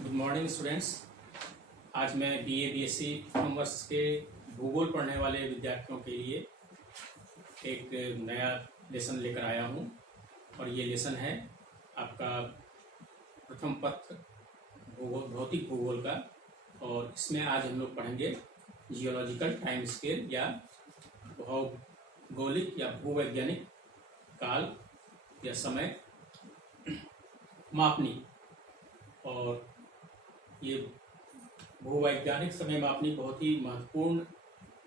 Good morning students. आज मैं BA BSc प्रथम वर्ष के भूगोल पढ़ने वाले विद्यार्थियों के लिए एक नया लेसन लेकर आया हूं और ये लेसन है आपका प्रथम पत्र भूगोल भौतिक भूगोल का। और इसमें आज हम लोग पढ़ेंगे जियोलॉजिकल टाइम स्केल या भौगोलिक या भूवैज्ञानिक काल या समय मापनी। और ये भूवैज्ञानिक समय मापनी बहुत ही महत्वपूर्ण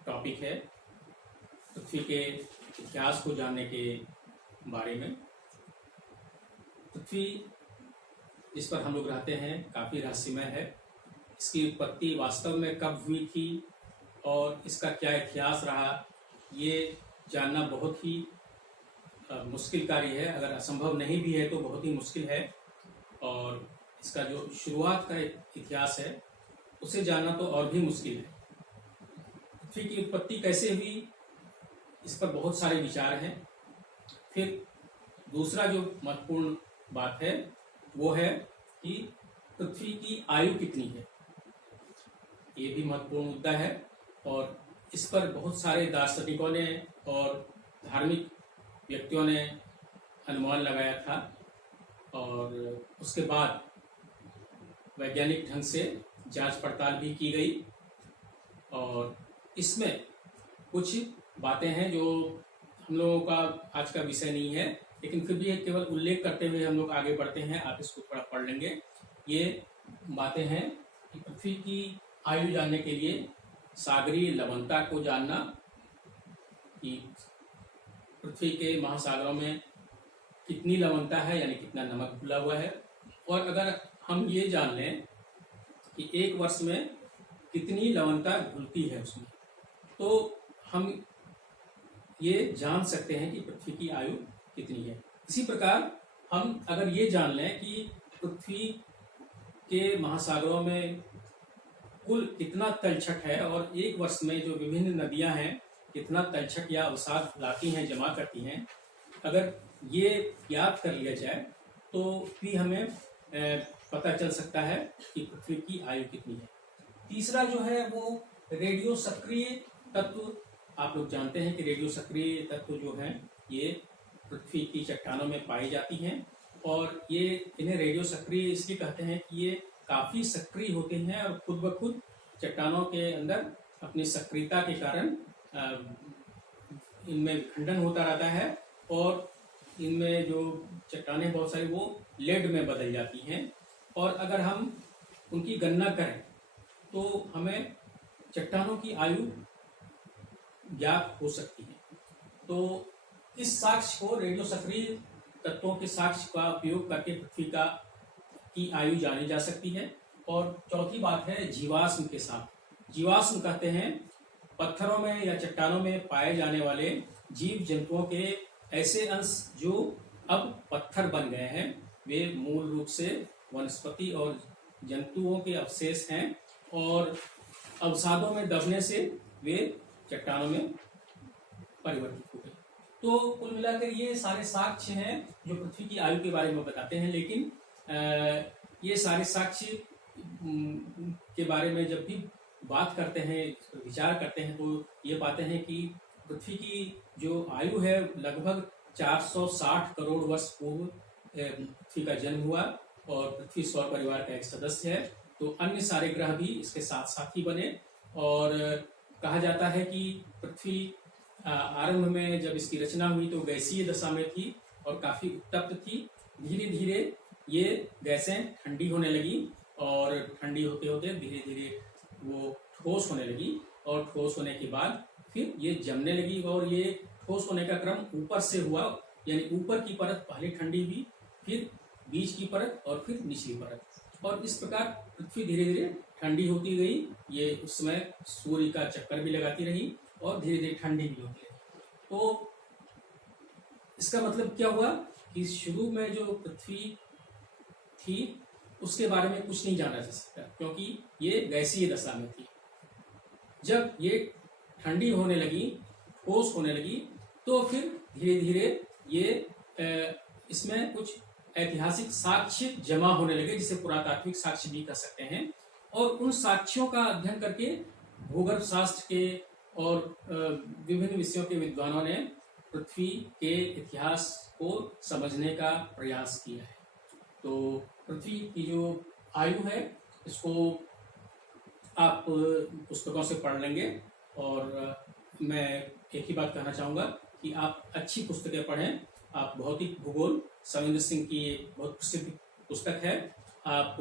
टॉपिक है पृथ्वी के इतिहास को जानने के बारे में। पृथ्वी जिस पर हम लोग रहते हैं काफ़ी रहस्यमय है। इसकी उत्पत्ति वास्तव में कब हुई थी और इसका क्या इतिहास रहा, ये जानना बहुत ही मुश्किल कार्य है। अगर असंभव नहीं भी है तो बहुत ही मुश्किल है। और इसका जो शुरुआत का इतिहास है उसे जानना तो और भी मुश्किल है। पृथ्वी की उत्पत्ति कैसे हुई, इस पर बहुत सारे विचार हैं। फिर दूसरा जो महत्वपूर्ण बात है वो है कि पृथ्वी की आयु कितनी है, ये भी महत्वपूर्ण मुद्दा है। और इस पर बहुत सारे दार्शनिकों ने और धार्मिक व्यक्तियों ने अनुमान लगाया था और उसके बाद वैज्ञानिक ढंग से जांच पड़ताल भी की गई। और इसमें कुछ बातें हैं जो हम लोगों का आज का विषय नहीं है, लेकिन फिर भी केवल उल्लेख करते हुए हम लोग आगे बढ़ते हैं। आप इसको थोड़ा पढ़ लेंगे। ये बातें हैं कि पृथ्वी की आयु जानने के लिए सागरीय लवणता को जानना, कि पृथ्वी के महासागरों में कितनी लवणता है यानी कितना नमक घुला हुआ है। और अगर हम ये जान लें कि एक वर्ष में कितनी लवणता घुलती है उसमें, तो हम ये जान सकते हैं कि पृथ्वी की आयु कितनी है। इसी प्रकार हम अगर ये जान लें कि पृथ्वी के महासागरों में कुल कितना तलछट है और एक वर्ष में जो विभिन्न नदियां हैं कितना तलछट या अवसाद लाती हैं, जमा करती हैं, अगर ये याद कर लिया जाए तो भी हमें पता चल सकता है कि पृथ्वी की आयु कितनी है। तीसरा जो है वो रेडियो सक्रिय तत्व। आप लोग जानते हैं कि रेडियो सक्रिय तत्व जो हैं ये पृथ्वी की चट्टानों में पाई जाती हैं। और ये इन्हें रेडियो सक्रिय इसलिए कहते हैं कि ये काफ़ी सक्रिय होते हैं और खुद ब खुद चट्टानों के अंदर अपनी सक्रियता के कारण इनमें विखंडन होता रहता है और इनमें जो चट्टानें बहुत सारी वो लेड में बदल जाती हैं। और अगर हम उनकी गणना करें तो हमें चट्टानों की आयु ज्ञात हो सकती है। तो इस साक्ष्य को, रेडियो सक्रिय तत्वों के साक्ष्य का उपयोग करके पृथ्वी की आयु जानी जा सकती है। और चौथी बात है जीवाश्म के साथ। जीवाश्म कहते हैं पत्थरों में या चट्टानों में पाए जाने वाले जीव जंतुओं के ऐसे अंश जो अब पत्थर बन गए हैं। वे मूल रूप से वनस्पति और जंतुओं के अवशेष हैं और अवसादों में दबने से वे चट्टानों में परिवर्तित हो गए। तो कुल मिलाकर ये सारे साक्ष्य हैं जो पृथ्वी की आयु के बारे में बताते हैं। लेकिन ये सारे साक्ष्य के बारे में जब भी बात करते हैं, विचार करते हैं, तो ये पाते हैं कि पृथ्वी की जो आयु है लगभग 460 करोड़ वर्ष पूर्व पृथ्वी का जन्म हुआ और पृथ्वी सौर परिवार का एक सदस्य है। तो अन्य सारे ग्रह भी इसके साथ साथ ही बने। और कहा जाता है कि पृथ्वी आरंभ में जब इसकी रचना हुई तो गैसीय दशा में थी और काफी उत्तप्त थी। धीरे धीरे ये गैसें ठंडी होने लगी और ठंडी होते होते धीरे धीरे वो ठोस होने लगी और ठोस होने के बाद फिर ये जमने लगी। और ये ठोस होने का क्रम ऊपर से हुआ, यानी ऊपर की परत पहले ठंडी हुई, फिर बीच की परत और फिर निचली परत। और इस प्रकार पृथ्वी धीरे धीरे ठंडी होती गई। ये उस समय सूर्य का चक्कर भी लगाती रही और धीरे धीरे ठंडी भी होती रही। तो इसका मतलब क्या हुआ कि शुरू में जो पृथ्वी थी उसके बारे में कुछ नहीं जाना जा सकता, क्योंकि ये गैसीय दशा में थी। जब ये ठंडी होने लगी, ठोस होने लगी, तो फिर धीरे धीरे ये इसमें कुछ ऐतिहासिक साक्ष्य जमा होने लगे, जिसे पुरातात्विक साक्ष्य भी कह सकते हैं। और उन साक्ष्यों का अध्ययन करके भूगर्भ शास्त्र के और विभिन्न विषयों के विद्वानों ने पृथ्वी के इतिहास को समझने का प्रयास किया है। तो पृथ्वी की जो आयु है इसको आप पुस्तकों से पढ़ लेंगे। और मैं एक ही बात कहना चाहूँगा कि आप अच्छी पुस्तकें पढ़ें। आप भौतिक भूगोल सविंद्र सिंह की बहुत प्रसिद्ध पुस्तक है, आप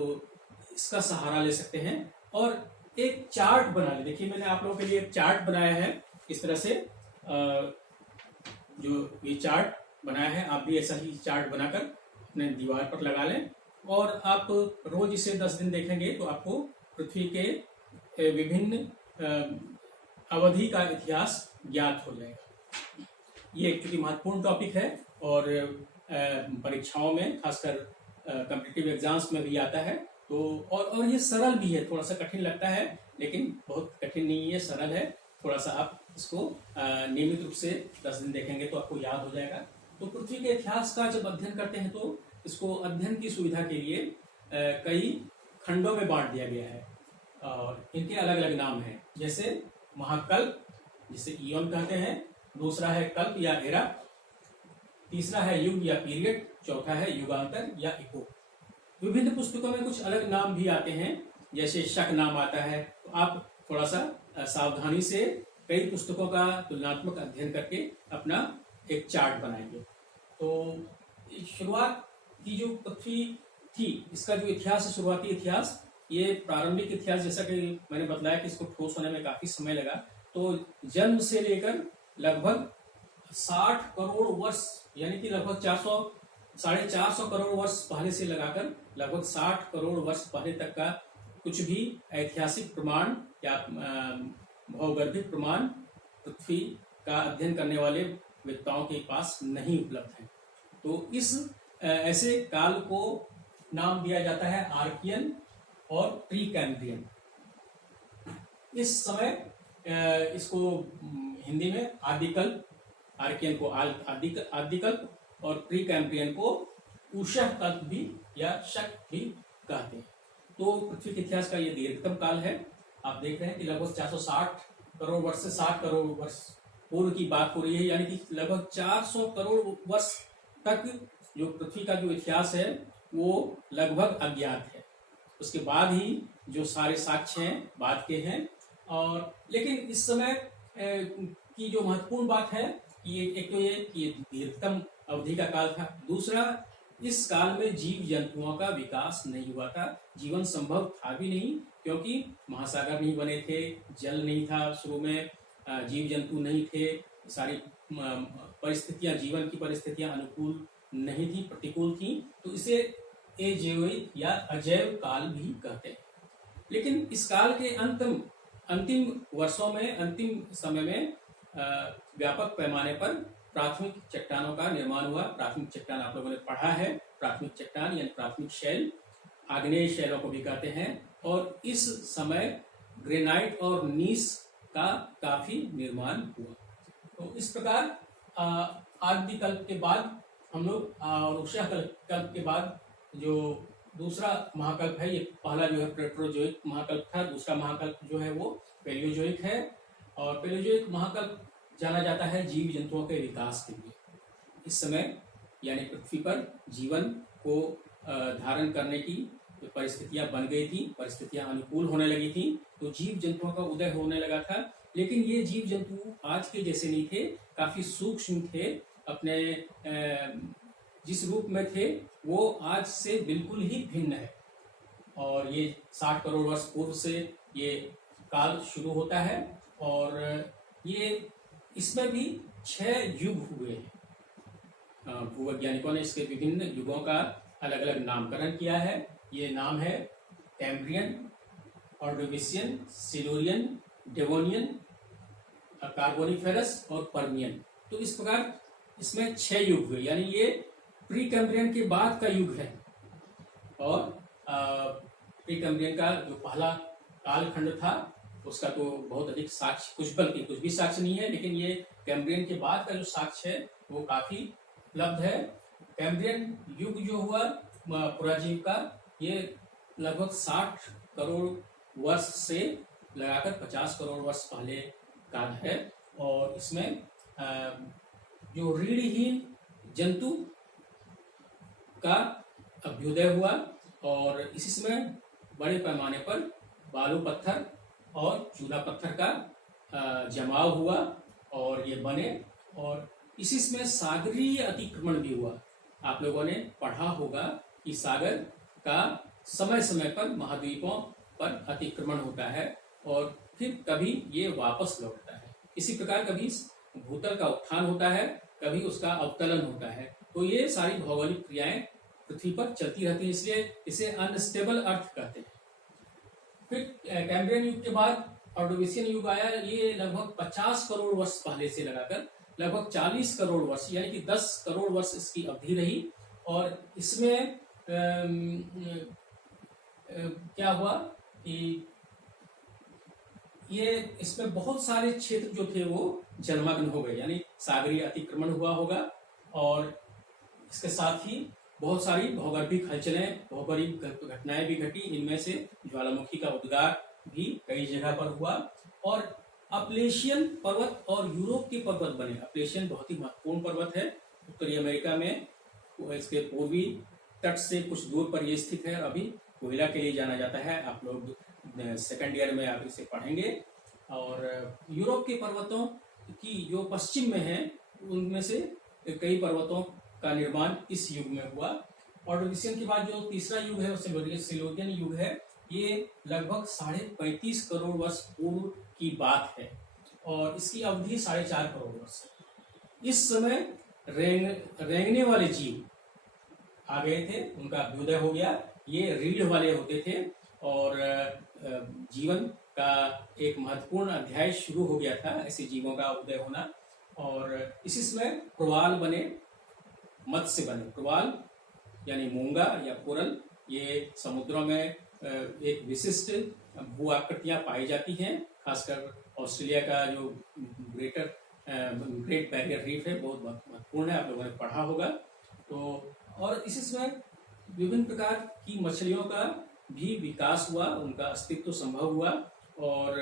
इसका सहारा ले सकते हैं और एक चार्ट बना ले। देखिए मैंने आप लोगों के लिए एक चार्ट बनाया है इस तरह से, जो ये चार्ट बनाया है आप भी ऐसा ही चार्ट बनाकर अपने दीवार पर लगा लें और आप रोज इसे 10 दिन देखेंगे तो आपको पृथ्वी के विभिन्न अवधि का इतिहास ज्ञात हो जाएगा। ये एक चूंकि महत्वपूर्ण टॉपिक है और परीक्षाओं में खासकर कॉम्पिटिटिव एग्जाम्स में भी आता है। तो और ये सरल भी है, थोड़ा सा कठिन लगता है लेकिन बहुत कठिन नहीं है, सरल है। थोड़ा सा आप इसको नियमित रूप से 10 दिन देखेंगे तो आपको याद हो जाएगा। तो पृथ्वी के इतिहास का जब अध्ययन करते हैं तो इसको अध्ययन की सुविधा के लिए कई खंडों में बांट दिया गया है और इनके अलग अलग नाम हैं। जैसे महाकल्प, जिसे ईयन कहते हैं, दूसरा है कल्प या एरा, तीसरा है युग या पीरियड, चौथा है युगांतर या इको। विभिन्न पुस्तकों में कुछ अलग नाम भी आते हैं, जैसे शक नाम आता है। तो आप थोड़ा सा सावधानी से कई पुस्तकों का तुलनात्मक अध्ययन करके अपना एक चार्ट बनाएंगे। तो शुरुआत की जो पृथ्वी थी इसका जो इतिहास है, शुरुआती इतिहास, ये प्रारंभिक इतिहास जैसा कि मैंने बताया कि इसको ठोस होने में काफी समय लगा। तो जन्म से लेकर लगभग 60 करोड़ वर्ष यानी कि लगभग 400-450 करोड़ वर्ष पहले से लगाकर लगभग 60 करोड़ वर्ष पहले तक का कुछ भी ऐतिहासिक प्रमाण या भौगोलिक प्रमाण पृथ्वी का अध्ययन करने वाले वेत्ताओं के पास नहीं उपलब्ध है। तो इस ऐसे काल को नाम दिया जाता है आर्कियन और प्री कैम्ब्रियन। इस समय इसको हिंदी में आदिकल्प, आर्कियन को आदिकल्प और प्री कैम्ब्रियन को उषः कल्प भी या शक भी कहते हैं। तो पृथ्वी के इतिहास का ये दीर्घतम काल है। आप देख रहे हैं कि लगभग 460 करोड़ वर्ष से 60 करोड़ वर्ष पूर्व की बात हो रही है, यानी कि लगभग 400 करोड़ वर्ष तक जो पृथ्वी का जो इतिहास है वो लगभग अज्ञात है। उसके बाद ही जो सारे साक्ष्य हैं बाद के हैं। और लेकिन इस समय की जो महत्वपूर्ण बात है कि एक तो ये कि दीर्घतम अवधि का काल था, दूसरा इस काल में जीव जंतुओं का विकास नहीं हुआ था, जीवन संभव था भी नहीं, क्योंकि महासागर नहीं बने थे, जल नहीं था शुरू में, जीव जंतु नहीं थे, सारी परिस्थितियां, जीवन की परिस्थितियां अनुकूल नहीं थी, प्रतिकूल थी। तो इसे अजैविक या अजैव काल भी कहते हैं। लेकिन इस काल के अंतिम वर्षों में, अंतिम समय में व्यापक पैमाने पर प्राथमिक चट्टानों का निर्माण हुआ। प्राथमिक चट्टान आप लोगों ने पढ़ा है, प्राथमिक चट्टान यानी प्राथमिक शैल, आग्नेय शैलों को भी कहते हैं। और इस समय ग्रेनाइट और नीस का काफी निर्माण हुआ। तो इस प्रकार आदिकल्प के बाद हम लोग और उषः कल्प के बाद जो दूसरा महाकल्प है, ये पहला जो है प्रेट्रोजोइक महाकल्प था, दूसरा महाकल्प जो है वो पैलियोजोइक है। और पैलियोजोइक महाकल्प जाना जाता है जीव जंतुओं के विकास के लिए। इस समय यानी पृथ्वी पर जीवन को धारण करने की परिस्थितियां बन गई थी, परिस्थितियां अनुकूल होने लगी थी, तो जीव जंतुओं का उदय होने लगा था। लेकिन ये जीव जंतु आज के जैसे नहीं थे, काफी सूक्ष्म थे, अपने जिस रूप में थे वो आज से बिल्कुल ही भिन्न है। और ये 60 करोड़ वर्ष पूर्व से ये काल शुरू होता है और ये इसमें भी 6 युग हुए हैं। भूवैज्ञानिकों ने इसके विभिन्न युगों का अलग अलग नामकरण किया है। ये नाम है Cambrian, Ordovician, Silurian, Devonian, Carboniferous और पर्मियन। तो इस प्रकार इसमें 6 युग हुए, यानी ये प्री कैम्ब्रियन के बाद का युग है। और प्री कैम्ब्रियन का जो पहला कालखंड था उसका तो बहुत अधिक साक्ष्य, कुछ भी साक्ष्य नहीं है, लेकिन ये कैम्ब्रियन के बाद का जो साक्ष्य है वो काफी उपलब्ध है। कैम्ब्रियन युग जो हुआ पुराजीव का, ये लगभग 60 करोड़ वर्ष से लगाकर 50 करोड़ वर्ष पहले का है। और इसमें जो रीढ़हीन जंतु का अभ्युदय हुआ और इसी समय बड़े पैमाने पर बालू पत्थर और चूना पत्थर का जमाव हुआ और ये बने, और इसी में सागरीय अतिक्रमण भी हुआ। आप लोगों ने पढ़ा होगा कि सागर का समय समय पर महाद्वीपों पर अतिक्रमण होता है और फिर कभी ये वापस लौटता है। इसी प्रकार कभी भूतल का उत्थान होता है, कभी उसका अवतलन होता है। तो ये सारी भौगोलिक क्रियाएं पृथ्वी पर चलती रहती है, इसलिए इसे अनस्टेबल अर्थ कहते हैं। फिर कैम्ब्रियन युग के बाद ऑर्डोविशियन युग आया। ये लगभग 50 करोड़ वर्ष पहले से लगाकर लगभग 40 करोड़ वर्ष यानी कि 10 करोड़ वर्ष इसकी अवधि रही। और इसमें क्या हुआ कि ये इसमें बहुत सारे क्षेत्र जो थे वो जलमग्न हो गए, यानी सागरीय अतिक्रमण हुआ होगा। और इसके साथ ही बहुत सारी भौगोलिक हलचलें, भौगोलिक घटनाएं भी घटी। इनमें से ज्वालामुखी का उद्गार भी कई जगह पर हुआ और अपलेशियन पर्वत और यूरोप के पर्वत बने। अपलेशियन बहुत ही महत्वपूर्ण पर्वत है उत्तरी अमेरिका में, इसके पूर्वी तट से कुछ दूर पर यह स्थित है। अभी कोयला के लिए जाना जाता है, आप लोग सेकंड ईयर में आप इसे पढ़ेंगे। और यूरोप के पर्वतों की जो पश्चिम में है उनमें से कई पर्वतों का निर्माण इस युग में हुआ। ऑर्डोविशियन के बाद जो तीसरा युग है वो सिलोनियन युग है। ये लगभग 35.5 करोड़ वर्ष पूर्व की बात है और इसकी अवधि 4.5 करोड़ वर्ष है। इस समय रेंगने वाले जीव आ गए थे, उनका अभ्युदय हो गया। ये रीढ़ वाले होते थे और जीवन का एक महत्वपूर्ण अध्याय शुरू हो गया था, ऐसे जीवों का उदय होना। और इसी समय प्रवाल बने, मत्स्य बने। प्रवाल यानी मूंगा या कोरल, ये समुद्रों में एक विशिष्ट भू आकृतियां पाई जाती हैं। खासकर ऑस्ट्रेलिया का जो ग्रेट बैरियर रीफ है बहुत महत्वपूर्ण है, आप लोगों ने पढ़ा होगा। तो और इसी समय विभिन्न प्रकार की मछलियों का भी विकास हुआ, उनका अस्तित्व संभव हुआ। और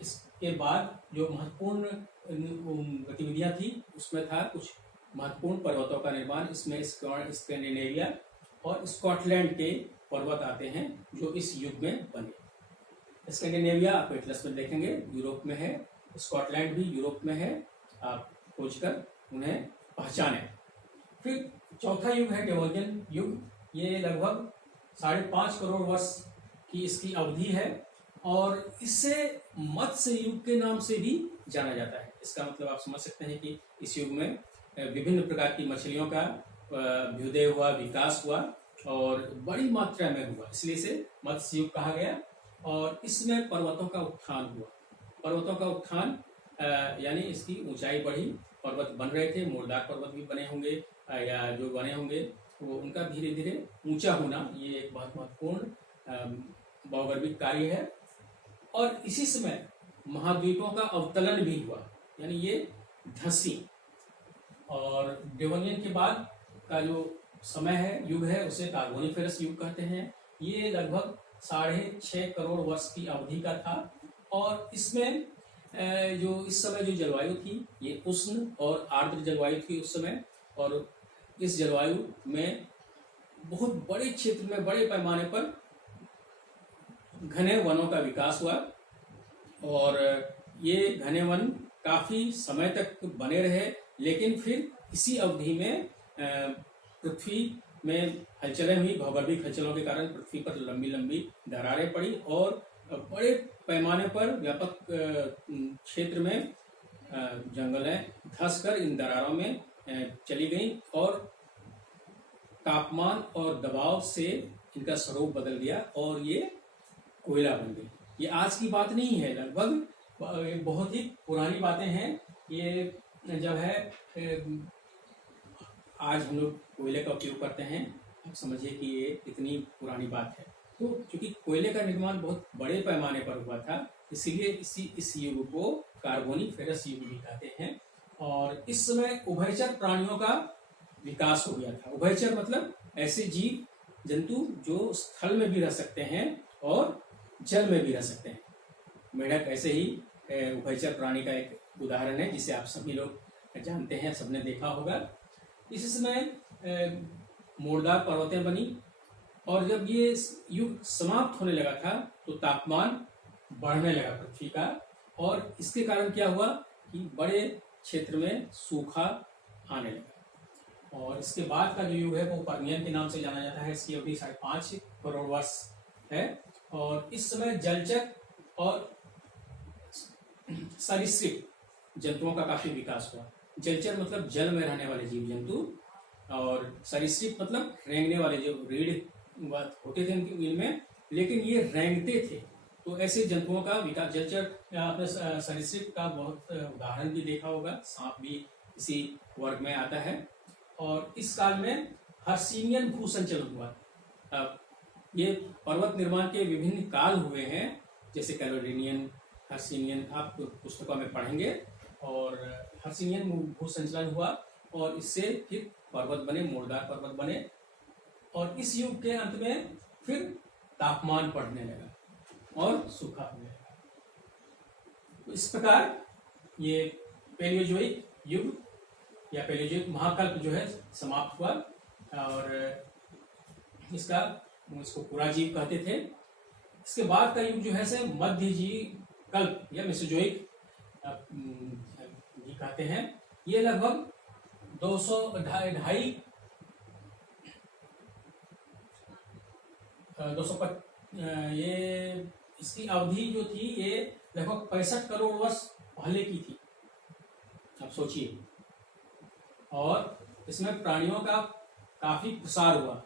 इसके बाद जो महत्वपूर्ण गतिविधियां थी उसमें था कुछ महत्वपूर्ण पर्वतों का निर्माण। इसमें स्कैंडिनेविया और स्कॉटलैंड के पर्वत आते हैं जो इस युग में बने। स्कैंडिनेविया आप एटलस में देखेंगे, यूरोप में है। स्कॉटलैंड भी यूरोप में है, आप खोजकर उन्हें पहचानें। फिर चौथा युग है डेवोनियन युग। ये लगभग 5.5 करोड़ वर्ष की इसकी अवधि है और इससे मत्स्य युग के नाम से भी जाना जाता है। इसका मतलब आप समझ सकते हैं कि इस युग में विभिन्न प्रकार की मछलियों का अभ्युदय हुआ, विकास हुआ और बड़ी मात्रा में हुआ, इसलिए इसे मत्स्य युग कहा गया। और इसमें पर्वतों का उत्थान हुआ। पर्वतों का उत्थान यानी इसकी ऊंचाई बढ़ी, पर्वत बन रहे थे, मुर्दार पर्वत भी बने होंगे या जो बने होंगे वो उनका धीरे धीरे ऊंचा होना, ये एक बहुत महत्वपूर्ण भौगोलिक कार्य है। और इसी समय महाद्वीपों का अवतलन भी हुआ, यानी ये धंसी। और डेवोनियन के बाद का जो समय है, युग है, उसे कार्बोनिफेरस युग कहते हैं। ये लगभग 6.5 करोड़ वर्ष की अवधि का था। और इसमें जो इस समय जो जलवायु थी ये उष्ण और आर्द्र जलवायु थी उस समय। और इस जलवायु में बहुत बड़े क्षेत्र में बड़े पैमाने पर घने वनों का विकास हुआ और ये घने वन काफी समय तक बने रहे। लेकिन फिर इसी अवधि में पृथ्वी में हलचलें हुई, भौगोलिक हलचलों के कारण पृथ्वी पर लंबी लंबी दरारें पड़ी और बड़े पैमाने पर व्यापक क्षेत्र में जंगलें धंसकर इन दरारों में चली गई और तापमान और दबाव से इनका स्वरूप बदल गया और ये कोयला बन गई। ये आज की बात नहीं है, लगभग बहुत ही पुरानी बातें हैं। ये जब है आज हम लोग कोयले का उपयोग करते हैं, आप समझिए कि ये कितनी पुरानी बात है। तो क्योंकि कोयले का निर्माण बहुत बड़े पैमाने पर हुआ था, इसीलिए इस युग को कार्बोनिफेरस युग भी कहते हैं। और इस समय उभयचर प्राणियों का विकास हो गया था। उभयचर मतलब ऐसे जीव जंतु जो स्थल में भी रह सकते हैं और जल में भी रह सकते हैं। मेढक ऐसे ही उभयचर प्राणी का एक उदाहरण है, जिसे आप सभी लोग जानते हैं, सबने देखा होगा। इस समय मोड़दार पर्वतें बनी, और जब ये युग समाप्त होने लगा था तो तापमान बढ़ने लगा पृथ्वी का, और इसके कारण क्या हुआ कि बड़े क्षेत्र में सूखा आने लगा। और इसके बाद का जो युग है वो पर्मियन के नाम से जाना जाता है। इसकी अवधि 5.5 करोड़ वर्ष है, और इस समय जलचर और सरीसृप जंतुओं का काफी विकास हुआ। जलचर मतलब जल में रहने वाले जीव जंतु, और सरीसृप मतलब रेंगने वाले, जो रीढ़ होते थे इनमें, लेकिन ये रेंगते थे। तो ऐसे जंतुओं का विकास, जलचर आपने सरीसृप का बहुत उदाहरण भी देखा होगा, सांप भी इसी वर्ग में आता है। और इस काल में हर्षिनियन भूसंचलन हुआ। ये पर्वत निर्माण के विभिन्न काल हुए हैं, जैसे कैलोडिनियन, हर्षिनियन, आप पुस्तकों में पढ़ेंगे। और हर्षिनियन भूसंचलन हुआ, और इससे फिर पर्वत बने, मोड़दार पर्वत बने। और इस युग के अंत में फिर तापमान बढ़ने लगा और सूखा होने लगा। तो इस प्रकार ये पैलियोजोइक युग या पैलियोजोइक महाकल्प जो है समाप्त हुआ, और इसको पुराजीव कहते थे। इसके बाद का युग जो है से मध्यजीव कल्प या मेसोजोइक भी कहते हैं। ये लगभग 200 ये इसकी अवधि जो थी ये लगभग 65 करोड़ वर्ष पहले की थी, आप सोचिए। और इसमें प्राणियों का काफी प्रसार हुआ।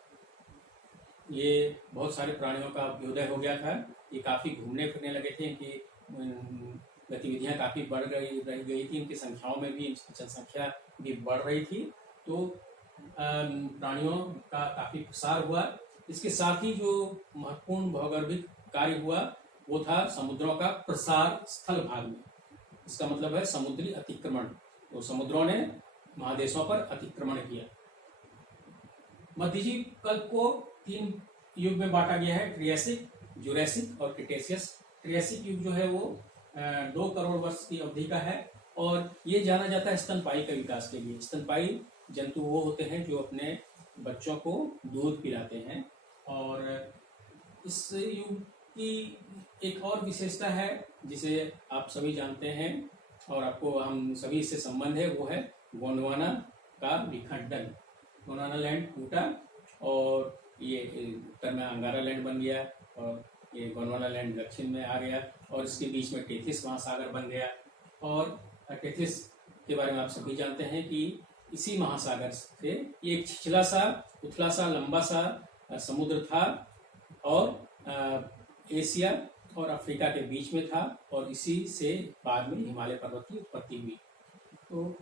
ये बहुत सारे प्राणियों का अभ्युदय हो गया था। ये काफी घूमने फिरने लगे थे, इनकी गतिविधियां काफी बढ़ गई थी, इनकी संख्याओं में भी, जनसंख्या भी बढ़ रही थी। तो प्राणियों का काफी प्रसार हुआ। इसके साथ ही जो महत्वपूर्ण भौगोलिक कार्य हुआ वो था समुद्रों का प्रसार स्थल भाग में। इसका मतलब है समुद्री अतिक्रमण। तो समुद्रों ने महादेशों पर अतिक्रमण किया। मध्यजीव कल्प को 3 युग में बांटा गया है, ट्रियासिक, जुरैसिक और क्रिटेशियस। ट्रियासिक युग जो है वो 2 करोड़ वर्ष की अवधि का है, और ये जाना जाता है स्तनपायी के विकास के लिए। स्तनपायी जंतु वो होते हैं जो अपने बच्चों को दूध पिलाते हैं। और इस युग की एक और विशेषता है जिसे आप सभी जानते हैं, और आपको हम सभी से संबंध है, वो है गोंडवाना का विखंडन। गोंडवाना लैंड टूटा, और ये उत्तर में अंगारा लैंड बन गया, और ये गोंडवाना लैंड दक्षिण में आ गया, और इसके बीच में टेथिस महासागर बन गया। और टेथिस के बारे में आप सभी जानते हैं कि इसी महासागर से ये एक छिछला सा, उथला सा, लंबा सा समुद्र था, और एशिया और अफ्रीका के बीच में था, और इसी से बाद में हिमालय पर्वत की उत्पत्ति हुई। तो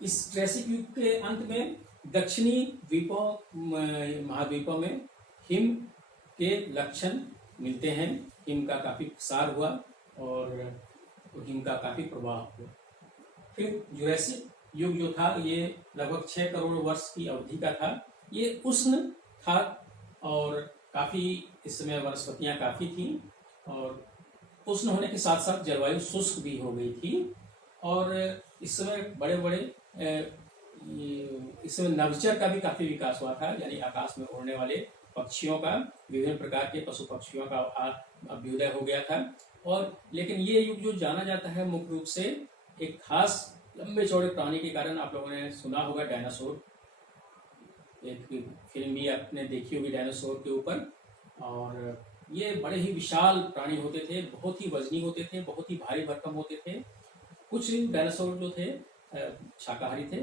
इस ट्रैसिक युग के अंत में दक्षिणी द्वीपों, महाद्वीपों में हिम के लक्षण मिलते हैं। हिम का काफी प्रसार हुआ, और हिम का काफी प्रभाव हुआ। फिर जुरैसिक युग जो था ये लगभग 6 करोड़ वर्ष की अवधि का था। ये उष्ण था, और काफी इस समय वनस्पतियां काफी थी, और उष्ण होने के साथ साथ जलवायु शुष्क भी हो गई थी। और इस समय बड़े बड़े इस समय नभचर का भी काफी विकास हुआ था, यानी आकाश में उड़ने वाले पक्षियों का, विभिन्न प्रकार के पशु पक्षियों का अभ्युदय हो गया था। और लेकिन ये युग जो जाना जाता है मुख्य रूप से एक खास लंबे चौड़े प्राणी के कारण। आप लोगों ने सुना होगा डायनासोर, एक फिल्म भी आपने देखी होगी डायनासोर के ऊपर। और ये बड़े ही विशाल प्राणी होते थे, बहुत ही वजनी होते थे, बहुत ही भारी भरकम होते थे। कुछ डायनासोर जो थे शाकाहारी थे,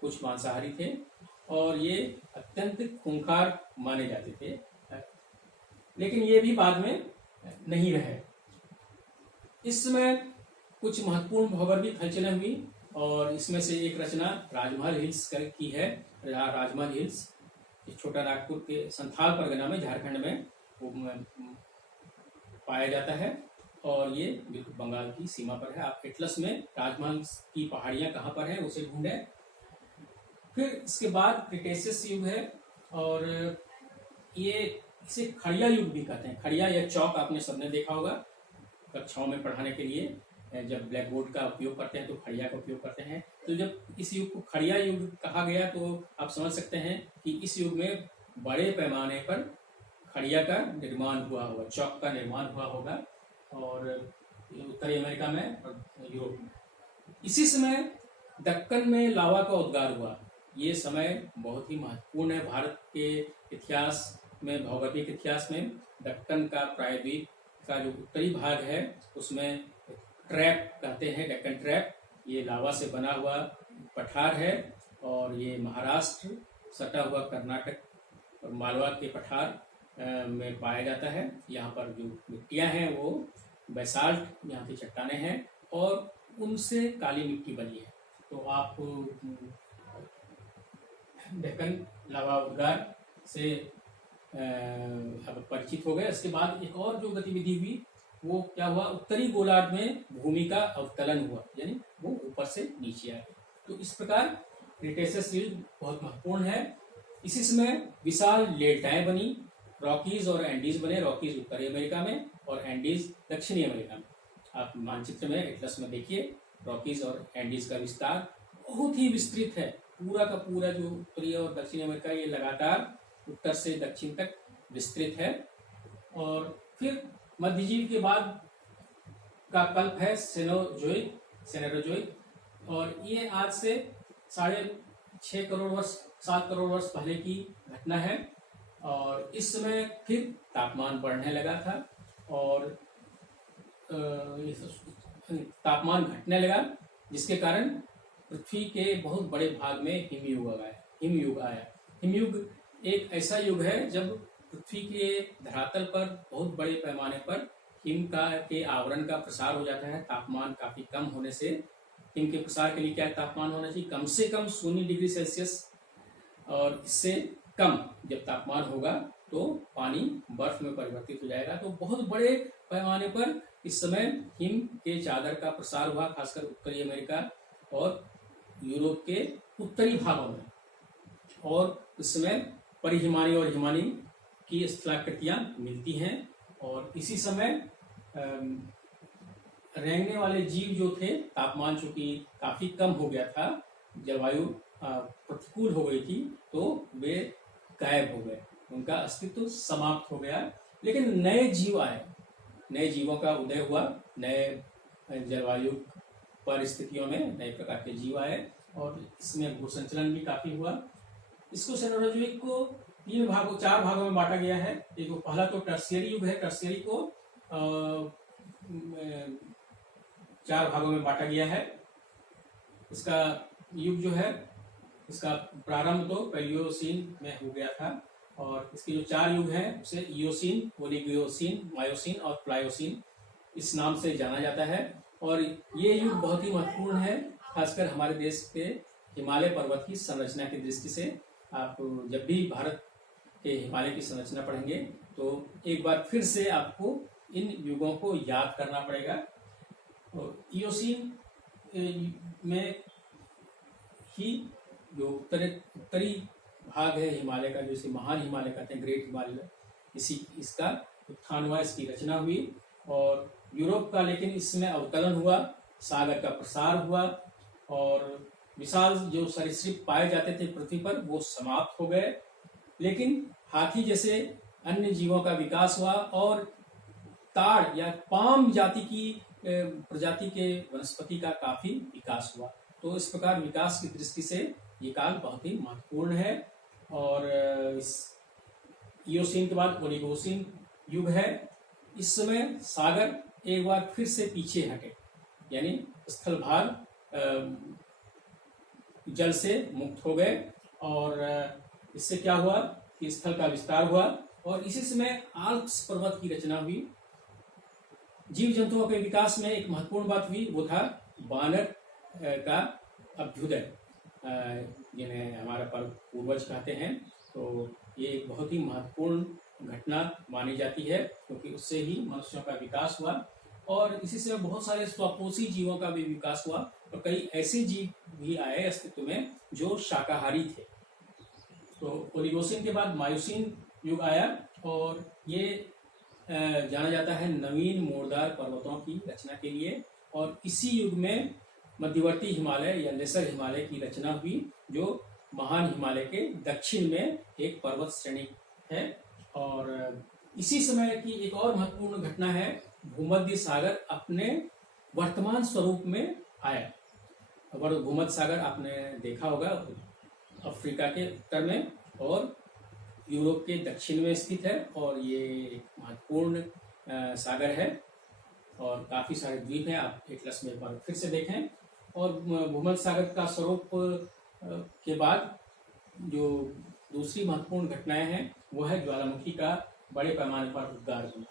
कुछ मांसाहारी थे, और ये अत्यंत खूंखार माने जाते थे। लेकिन ये भी बाद में नहीं रहे। इस समय कुछ महत्वपूर्ण भौगोलिक हलचलें हुई, और इसमें से एक रचना राजमहल हिल्स की है। राजमहल हिल्स छोटा नागपुर के संथाल परगना में, झारखंड में पाया जाता है, और ये बिल्कुल बंगाल की सीमा पर है। आप एटलस में राजमहल की पहाड़ियां कहाँ पर है उसे ढूंढें। फिर इसके बाद क्रिटेशियस युग है, और ये इसे खड़िया युग भी कहते हैं। खड़िया या चौक आपने सबने देखा होगा कक्षाओं में पढ़ाने के लिए, जब ब्लैक बोर्ड का उपयोग करते हैं तो खड़िया का उपयोग करते हैं। तो जब इस युग को खड़िया युग कहा गया तो आप समझ सकते हैं कि इस युग में बड़े पैमाने पर खड़िया का निर्माण हुआ होगा, चौक का निर्माण हुआ होगा, और उत्तरी अमेरिका में और यूरोप में। इसी समय दक्कन में लावा का उद्गार हुआ। ये समय बहुत ही महत्वपूर्ण है भारत के इतिहास में, भौगोलिक इतिहास में। दक्कन का प्रायद्वीप का जो उत्तरी भाग है उसमें ट्रैप कहते हैं, डेक्कन ट्रैप। ये लावा से बना हुआ पठार है, और ये महाराष्ट्र सटा हुआ कर्नाटक और मालवा के पठार में पाया जाता है। यहाँ पर जो मिट्टियाँ हैं वो बेसाल्ट, यहाँ की चट्टानें हैं, और उनसे काली मिट्टी बनी है। तो आप डेक्कन लावा उद्गार से अब परिचित हो गए। इसके बाद एक और जो गतिविधि हुई वो क्या हुआ, उत्तरी गोलार्ध में भूमि का अवतलन हुआ, यानी वो ऊपर से नीचे आ गई। तो इस प्रकार क्रिटेशियस युग बहुत महत्वपूर्ण है। इसी समय विशाल लेल्टाएं बनी, रॉकीज और एंडीज बने। रॉकीज उत्तरी अमेरिका में और एंडीज दक्षिणी अमेरिका में। आप मानचित्र में एटलस में देखिए, रॉकीज और एंडीज का विस्तार बहुत ही विस्तृत है। पूरा का पूरा जो उत्तरी और दक्षिणी अमेरिका ये लगातार उत्तर से दक्षिण तक विस्तृत है। और फिर मध्यजीव के बाद का कल्प है सेनेरोजोइक, और ये आज से 6.5 करोड़ वर्ष 7 करोड़ वर्ष पहले की घटना है। और इस समय फिर तापमान बढ़ने लगा था, और तापमान घटने लगा, जिसके कारण पृथ्वी के बहुत बड़े भाग में हिमयुग आया। हिमयुग एक ऐसा युग है जब पृथ्वी के धरातल पर बहुत बड़े पैमाने पर हिम के आवरण का प्रसार हो जाता है। तापमान काफी कम होने से, हिम के प्रसार के लिए क्या तापमान होना चाहिए, कम से कम 0 डिग्री सेल्सियस, और इससे कम जब तापमान होगा तो पानी बर्फ में परिवर्तित हो जाएगा। तो बहुत बड़े पैमाने पर इस समय हिम के चादर का प्रसार हुआ, खासकर उत्तरी अमेरिका और यूरोप के उत्तरी भागों में। और इस समय परिहिमानी और हिमानी की स्थलाकृतियां मिलती हैं, और इसी समय रेंगने वाले जीव जो थे, तापमान चूंकि काफी कम हो गया था, जलवायु प्रतिकूल हो गई थी, तो वे गायब हो गए, उनका अस्तित्व समाप्त हो गया। लेकिन नए जीव आए, नए जीवों का उदय हुआ, नए जलवायु परिस्थितियों में नए प्रकार के जीव आए, और इसमें भूसंचलन भी काफी हुआ। इसको सेनेरोजोइक को 4 भागों में बांटा गया है। एक पहला तो टर्शियरी युग है। टर्शियरी को 4 भागों में बांटा गया है। इसका युग जो है, इसका प्रारंभ तो पैलियोसीन में हो गया था, और इसके जो 4 युग हैं उसे इयोसीन, ओलिगोसीन, मायोसीन और प्लायोसीन इस नाम से जाना जाता है। और ये युग बहुत ही महत्वपूर्ण है, खासकर हमारे देश के हिमालय पर्वत की संरचना की दृष्टि से। आप जब भी भारत के हिमालय की संरचना पढ़ेंगे तो एक बार फिर से आपको इन युगों को याद करना पड़ेगा। और इयोसीन में ही जो उत्तरी भाग है हिमालय का, जिसे महान हिमालय कहते हैं, ग्रेट हिमालय, इसका उत्थान हुआ, इसकी रचना हुई। और यूरोप का लेकिन इसमें अवतरण हुआ, सागर का प्रसार हुआ, और विशाल जो सरीसृप पाए जाते थे पृथ्वी पर वो समाप्त हो गए। लेकिन हाथी जैसे अन्य जीवों का विकास हुआ, और ताड़ या पाम जाति की प्रजाति के वनस्पति का काफी विकास हुआ। तो इस प्रकार विकास की दृष्टि से ये काल बहुत ही महत्वपूर्ण है। और इस इयोसीन के बाद ओलिगोसीन युग है। इस समय सागर एक बार फिर से पीछे हटे, यानी स्थल भाग जल से मुक्त हो गए, और इससे क्या हुआ कि स्थल का विस्तार हुआ। और इसी समय आल्प्स पर्वत की रचना हुई। जीव जंतुओं के विकास में एक महत्वपूर्ण बात हुई, वो था बानर का अभ्युदय, जिन्हें हमारा पूर्वज कहते हैं। तो ये एक बहुत ही महत्वपूर्ण घटना मानी जाती है, क्योंकि उससे ही मनुष्यों का विकास हुआ। और इसी से बहुत सारे स्वपोषी जीवों का भी विकास हुआ, और कई ऐसे जीव भी आए अस्तित्व में जो शाकाहारी थे। तो ओलिगोसिन के बाद मायोसिन युग आया और ये जाना जाता है नवीन मोरदार पर्वतों की रचना के लिए। और इसी युग में मध्यवर्ती हिमालय या लेसर हिमालय की रचना हुई, जो महान हिमालय के दक्षिण में एक पर्वत श्रेणी है। और इसी समय की एक और महत्वपूर्ण घटना है, भूमध्य सागर अपने वर्तमान स्वरूप में आया। भूमध्य सागर आपने देखा होगा, अफ्रीका के उत्तर में और यूरोप के दक्षिण में स्थित है और ये एक महत्वपूर्ण सागर है और काफ़ी सारे द्वीप हैं। आप एटलस में एक बार फिर से देखें। और भूमध्य सागर का स्वरूप के बाद जो दूसरी महत्वपूर्ण घटनाएं हैं वो है ज्वालामुखी का बड़े पैमाने पर उद्गार होना।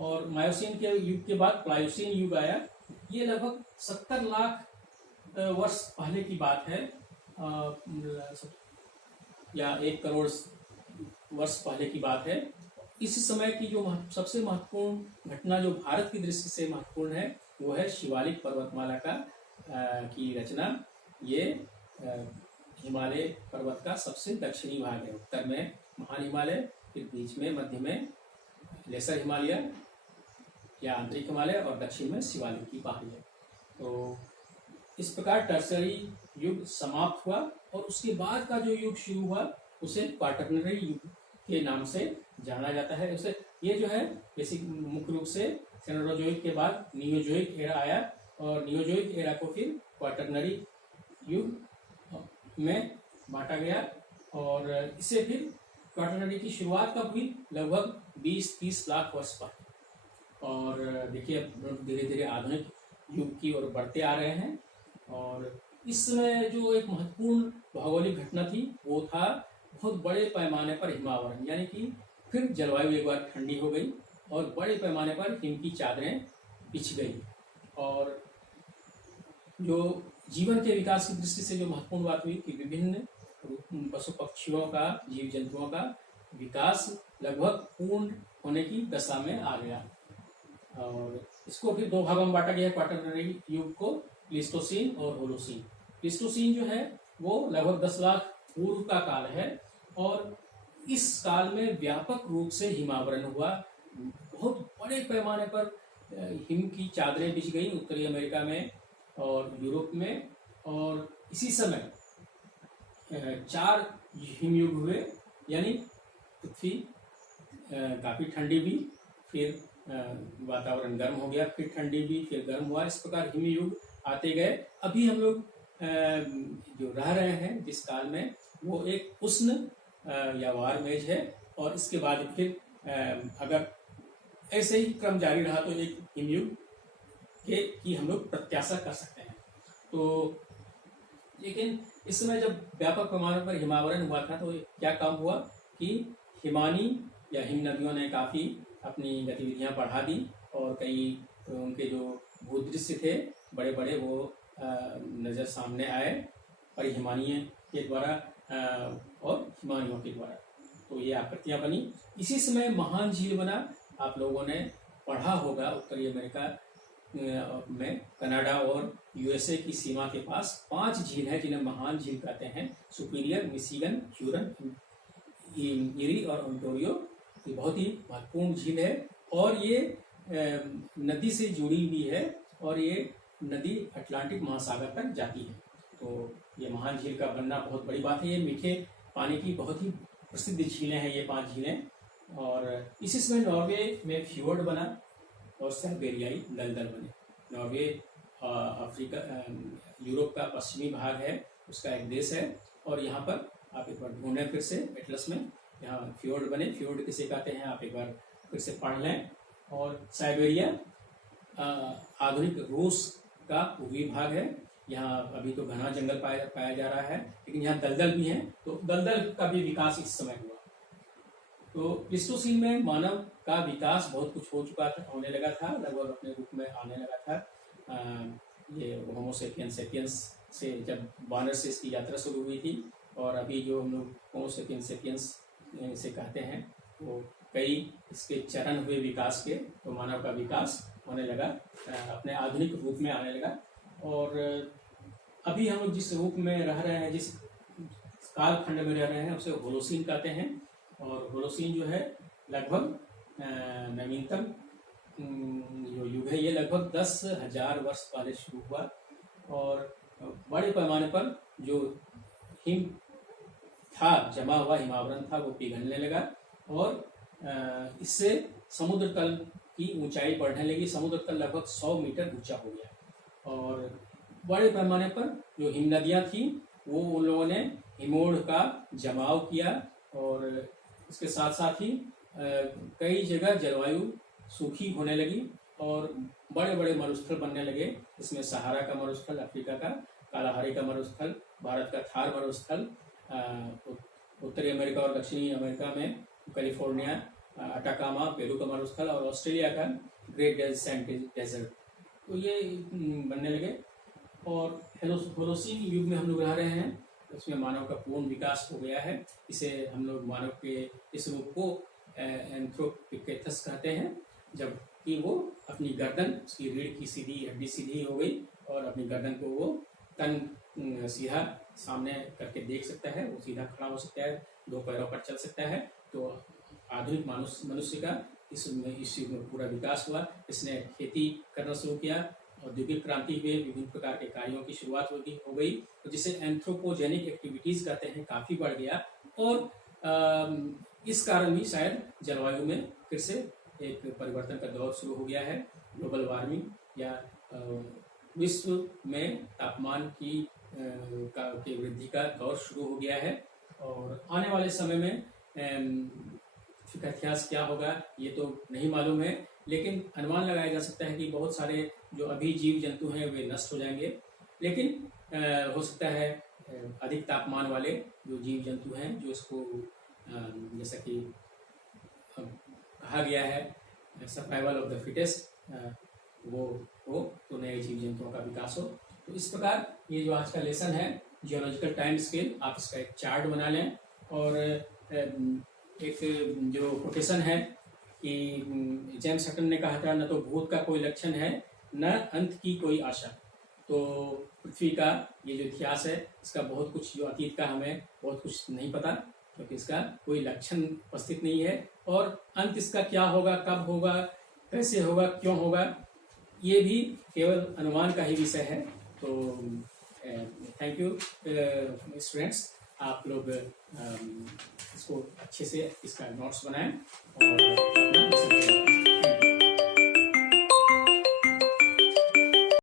और मायोसिन के युग के बाद प्लायोसिन युग आया। ये लगभग 70 लाख वर्ष पहले की बात है, या 1 करोड़ वर्ष पहले की बात है। इस समय की जो सबसे महत्वपूर्ण घटना जो भारत की दृष्टि से महत्वपूर्ण है वो है शिवालिक पर्वतमाला की रचना। ये हिमालय पर्वत का सबसे दक्षिणी भाग है। उत्तर में महान हिमालय, फिर बीच में मध्य में लेसर हिमालय या आंतरिक हिमालय और दक्षिण में शिवालिक की पहाड़ी है। तो इस प्रकार टर्सरी युग समाप्त हुआ और उसके बाद का जो युग शुरू हुआ उसे क्वाटरनरी युग के नाम से जाना जाता है। उसे ये जो है बेसिक मुख्य रूप से सेनोजोइक के बाद नियोजोइक एरा आया और नियोजोइक एरा को फिर क्वाटरनरी युग में बांटा गया। और इससे फिर क्वाटरनरी की शुरुआत कब हुई? लगभग 20-30 लाख वर्ष पहले। और देखिए अब धीरे धीरे आधुनिक युग की ओर बढ़ते आ रहे हैं। और इस समय जो एक महत्वपूर्ण भौगोलिक घटना थी वो था बहुत बड़े पैमाने पर हिमावरण, यानी कि फिर जलवायु एक बार ठंडी हो गई और बड़े पैमाने पर हिम की चादरें बिछ गई। और जो जीवन के विकास की दृष्टि से जो महत्वपूर्ण बात हुई कि विभिन्न पशु पक्षियों का, जीव जंतुओं का विकास लगभग पूर्ण होने की दशा में आ गया। और इसको फिर 2 भागों में बांटा गया क्वाटरनरी युग को, प्लीस्टोसीन और होलोसीन। प्लीस्टोसीन जो है वो लगभग 10 लाख पूर्व का काल है और इस काल में व्यापक रूप से हिमावरण हुआ। बहुत बड़े पैमाने पर हिम की चादरें बिछ गई उत्तरी अमेरिका में और यूरोप में। और इसी समय 4 हिमयुग हुए, यानी पृथ्वी काफ़ी ठंडी हुई, फिर वातावरण गर्म हो गया, फिर ठंडी हुई, फिर गर्म हुआ। इस प्रकार हिमयुग आते गए। अभी हम लोग जो रह रहे हैं जिस काल में वो एक उष्ण या वार मेज है। और इसके बाद फिर अगर ऐसे ही क्रम जारी रहा तो एक हिमयुग की हम लोग प्रत्याशा कर सकते हैं। तो लेकिन इस समय जब व्यापक पैमाने पर हिमावरण हुआ था तो क्या काम हुआ कि हिमानी या हिम नदियों ने काफ़ी अपनी गतिविधियां बढ़ा दी और कई उनके जो भूदृश्य थे बड़े बड़े वो नज़र सामने आए परिहिमानीय के द्वारा और हिमानियों के द्वारा। तो ये आकृतियां बनी। इसी समय महान झील बना। आप लोगों ने पढ़ा होगा उत्तरी अमेरिका में कनाडा और यूएसए की सीमा के पास 5 झील हैं जिन्हें महान झील कहते हैं। सुपीरियर, मिशिगन, ह्यूरन, इरी और ओंटारियो। ये बहुत ही महत्वपूर्ण झील है और ये नदी से जुड़ी हुई है और ये नदी अटलांटिक महासागर तक जाती है। तो ये महान झील का बनना बहुत बड़ी बात है। ये मीठे पानी की बहुत ही प्रसिद्ध झीलें हैं ये 5 झीलें। और इसी समय नॉर्वे में फ्योर्ड बना और साइबेरियाई दलदल बने। नॉर्वे अफ्रीका यूरोप का पश्चिमी भाग है, उसका एक देश है। और यहाँ पर आप एक बार ढूंढें फिर से एटलस में, यहाँ फ्योर्ड बने। फ्योर्ड किसे कहते हैं आप एक बार फिर से पढ़ लें। और साइबेरिया आधुनिक रूस का पूर्वी भाग है। यहाँ अभी तो घना जंगल पाया जा रहा है, लेकिन यहाँ दलदल भी हैं। तो दलदल का भी विकास इस समय हुआ। तो प्लीस्टोसीन में मानव का विकास बहुत कुछ हो चुका था, होने लगा था, लगभग अपने रूप में आने लगा था। ये होमोसेपियंस सेपियंस से जब वानर से इसकी यात्रा शुरू हुई थी और अभी जो हम लोग होमोसेपियंस सेपियंस से कहते हैं वो कई इसके चरण हुए विकास के। तो मानव का विकास होने लगा, अपने आधुनिक रूप में आने लगा। और अभी हम लोग जिस रूप में रह रहे हैं, जिस कालखंड में रह रहे हैं, उसे होलोसीन कहते हैं। और होलोसीन जो है लगभग नवीनतम जो युग है, ये लगभग 10,000 वर्ष पहले शुरू हुआ। और बड़े पैमाने पर जो हिम था, जमा हुआ हिमावरण था, वो पिघलने लगा और इससे समुद्र तल की ऊंचाई बढ़ने लगी। समुद्र तल लगभग 100 मीटर ऊंचा हो गया और बड़े पैमाने पर जो हिम नदियाँ थी वो उन लोगों ने हिमोड़ का जमाव किया। और इसके साथ साथ ही कई जगह जलवायु सूखी होने लगी और बड़े बड़े मरुस्थल बनने लगे। इसमें सहारा का मरुस्थल, अफ्रीका का कालाहारी का मरुस्थल, भारत का थार मरुस्थल, उत्तरी अमेरिका और दक्षिणी अमेरिका में कैलिफोर्निया, अटाकामा, पेरू का मरुस्थल और ऑस्ट्रेलिया का ग्रेट सैंड डेजर्ट, तो ये बनने लगे। और होलोसीन युग में हम लोग रह रहे हैं, उसमें मानव का पूर्ण विकास हो गया है। इसे हम लोग मानव के इस रूप को एंथ्रोपिथेकस कहते हैं, जबकि वो अपनी गर्दन, उसकी रीढ़ की सीधी हड्डी सीधी हो गई और अपनी गर्दन को वो तन सीधा सामने करके देख सकता है, वो सीधा खड़ा हो सकता है, 2 पैरों पर चल सकता है। तो आधुनिक मनुष्य का इस युग में पूरा विकास हुआ। इसने खेती करना शुरू किया, औद्योगिक क्रांति हुए, विभिन्न प्रकार के कार्यों की शुरुआत हो गई, तो जिसे एंथ्रोपोजेनिक एक्टिविटीज कहते हैं, काफी बढ़ गया। और इस कारण भी शायद जलवायु में फिर से एक परिवर्तन का दौर शुरू हो गया है। ग्लोबल वार्मिंग या विश्व में तापमान की वृद्धि का दौर शुरू हो गया है। और आने वाले समय में इसका इतिहास क्या होगा ये तो नहीं मालूम है, लेकिन अनुमान लगाया जा सकता है कि बहुत सारे जो अभी जीव जंतु हैं वे नष्ट हो जाएंगे। लेकिन हो सकता है अधिक तापमान वाले जो जीव जंतु हैं, जो इसको जैसा कि कहा गया है सर्वाइवल ऑफ द फिटेस्ट, वो हो, तो नए जीव जंतुओं का विकास हो। तो इस प्रकार ये जो आज का लेसन है जियोलॉजिकल टाइम स्केल, आप इसका एक चार्ट बना लें। और एक जो कोटेशन है कि जेम्स हटन ने कहा था, न तो भूत का कोई लक्षण है, न अंत की कोई आशा। तो पृथ्वी का ये जो इतिहास है, इसका बहुत कुछ, जो अतीत का हमें बहुत कुछ नहीं पता, क्योंकि इसका कोई लक्षण उपस्थित नहीं है। और अंत इसका क्या होगा, कब होगा, कैसे होगा, क्यों होगा, ये भी केवल अनुमान का ही विषय है। तो थैंक यू स्टूडेंट्स, आप लोग इसको अच्छे से इसका नोट्स बनाएं और अपना